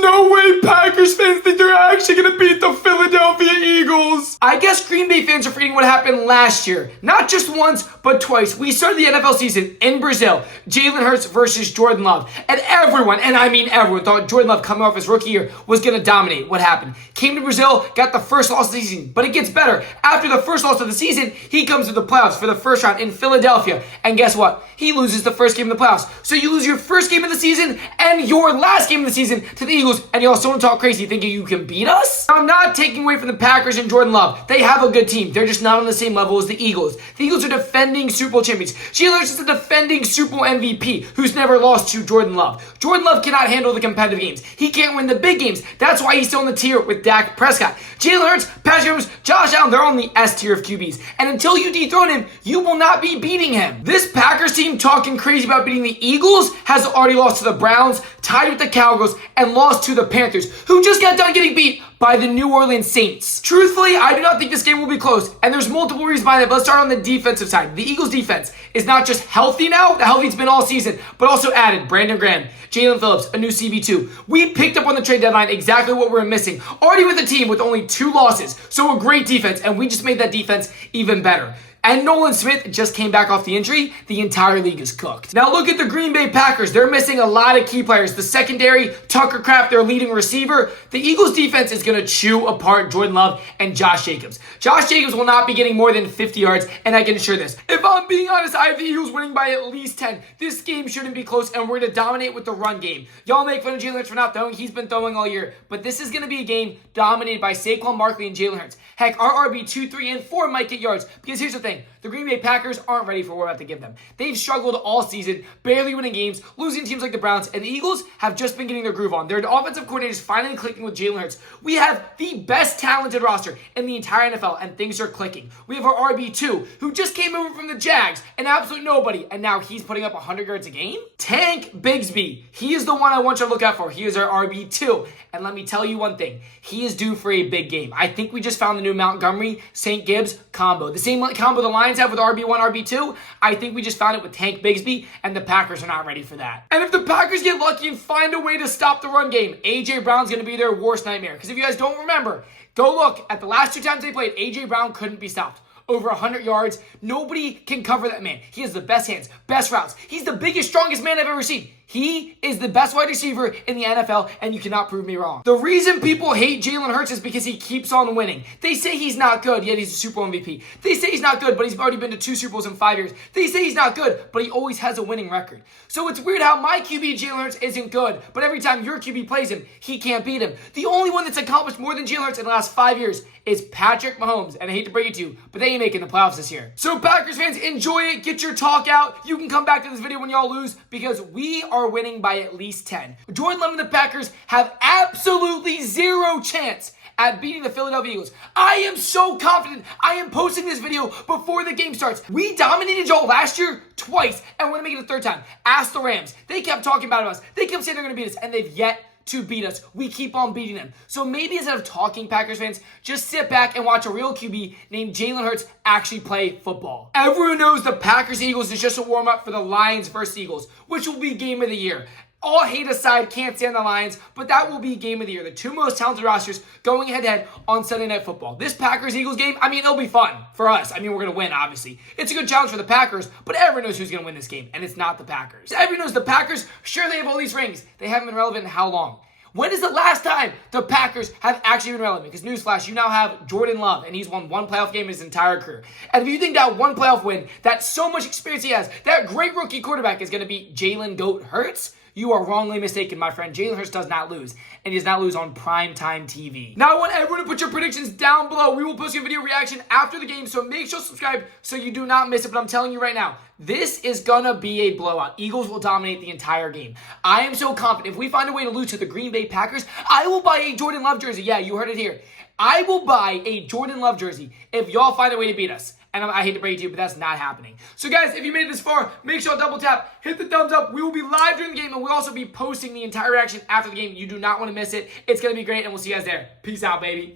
no way Packers fans think they're actually going to beat the Philadelphia Eagles. I guess Green Bay fans are forgetting what happened last year. Not just once, but twice. We started the NFL season in Brazil. Jalen Hurts versus Jordan Love. And everyone, and I mean everyone, thought Jordan Love coming off his rookie year was going to dominate. What happened? Came to Brazil, got the first loss of the season. But it gets better. After the first loss of the season, he comes to the playoffs for the first round in Philadelphia. And guess what? He loses the first game of the playoffs. So you lose your first game of the season and your last game of the season to the Eagles, and y'all still talk crazy thinking you can beat us? I'm not taking away from the Packers and Jordan Love. They have a good team. They're just not on the same level as the Eagles. The Eagles are defending Super Bowl champions. Jalen Hurts is the defending Super Bowl MVP who's never lost to Jordan Love. Jordan Love cannot handle the competitive games. He can't win the big games. That's why he's still in the tier with Dak Prescott. Jalen Hurts, Patrick Mahomes, Josh Allen, they're on the S tier of QBs. And until you dethrone him, you will not be beating him. This Packers team talking crazy about beating the Eagles has already lost to the Browns, tied with the Cowgirls, and lost to the Panthers, who just got done getting beat by the New Orleans Saints. Truthfully, I do not think this game will be close, and there's multiple reasons behind it, but let's start on the defensive side. The Eagles defense is not just healthy now, the healthy it's been all season, but also added Brandon Graham, Jalen Phillips, a new CB2. We picked up on the trade deadline exactly what we were missing, already with a team with only 2 losses, so a great defense, and we just made that defense even better. And Nolan Smith just came back off the injury. The entire league is cooked. Now look at the Green Bay Packers. They're missing a lot of key players. The secondary, Tucker Kraft, their leading receiver. The Eagles defense is going to chew apart Jordan Love and Josh Jacobs. Josh Jacobs will not be getting more than 50 yards, and I can assure this. If I'm being honest, I have the Eagles winning by at least 10. This game shouldn't be close, and we're going to dominate with the run game. Y'all make fun of Jalen Hurts for not throwing. He's been throwing all year. But this is going to be a game dominated by Saquon Barkley and Jalen Hurts. Heck, our RB 2, 3, and 4 might get yards. Because here's the thing. The Green Bay Packers aren't ready for what we're about to give them. They've struggled all season, barely winning games, losing teams like the Browns, and the Eagles have just been getting their groove on. Their offensive coordinator is finally clicking with Jalen Hurts. We have the best talented roster in the entire NFL, and things are clicking. We have our RB2, who just came over from the Jags, an absolute nobody, and now he's putting up 100 yards a game? Tank Bigsby. He is the one I want you to look out for. He is our RB2. And let me tell you one thing. He is due for a big game. I think we just found the new Montgomery, St. Gibbs combo. The same combo the Lions have with RB1, RB2. I think we just found it with Tank Bigsby, and the Packers are not ready for that. And if the Packers get lucky and find a way to stop the run game, A.J. Brown's going to be their worst nightmare. Because if you guys don't remember, go look at the last 2 times they played, A.J. Brown couldn't be stopped. Over 100 yards. Nobody can cover that man. He has the best hands, best routes. He's the biggest, strongest man I've ever seen. He is the best wide receiver in the NFL, and you cannot prove me wrong. The reason people hate Jalen Hurts is because he keeps on winning. They say he's not good, yet he's a Super Bowl MVP. They say he's not good, but he's already been to 2 Super Bowls in 5 years. They say he's not good, but he always has a winning record. So it's weird how my QB, Jalen Hurts, isn't good, but every time your QB plays him, he can't beat him. The only one that's accomplished more than Jalen Hurts in the last 5 years is Patrick Mahomes, and I hate to break it to you, but they ain't making the playoffs this year. So Packers fans, enjoy it. Get your talk out. You can come back to this video when y'all lose, because we are winning by at least 10. Jordan Love and the Packers have absolutely 0 chance at beating the Philadelphia Eagles. I am so confident. I am posting this video before the game starts. We dominated y'all last year twice, and we're going to make it a 3rd time. Ask the Rams. They kept talking about us. They kept saying they're going to beat us, and they've yet to beat us. We keep on beating them. So maybe instead of talking, Packers fans, just sit back and watch a real QB named Jalen Hurts actually play football. Everyone knows the Packers-Eagles is just a warm-up for the Lions versus Eagles, which will be game of the year. All hate aside, can't stand the Lions, but that will be game of the year. The 2 most talented rosters going head-to-head on Sunday Night Football. This Packers-Eagles game, I mean, it'll be fun for us. I mean, we're going to win, obviously. It's a good challenge for the Packers, but everyone knows who's going to win this game, and it's not the Packers. Everyone knows the Packers, sure, they have all these rings. They haven't been relevant in how long? When is the last time the Packers have actually been relevant? Because newsflash, you now have Jordan Love, and he's won 1 playoff game in his entire career. And if you think that 1 playoff win, that so much experience he has, that great rookie quarterback is going to beat Jalen Goat Hurts, you are wrongly mistaken, my friend. Jalen Hurts does not lose, and he does not lose on primetime TV. Now, I want everyone to put your predictions down below. We will post a video reaction after the game, so make sure to subscribe so you do not miss it. But I'm telling you right now, this is gonna be a blowout. Eagles will dominate the entire game. I am so confident. If we find a way to lose to the Green Bay Packers, I will buy a Jordan Love jersey. Yeah, you heard it here. I will buy a Jordan Love jersey if y'all find a way to beat us. And I hate to break it to you, but that's not happening. So guys, if you made it this far, make sure to double tap, hit the thumbs up. We will be live during the game, and we'll also be posting the entire reaction after the game. You do not want to miss it. It's going to be great, and we'll see you guys there. Peace out, baby.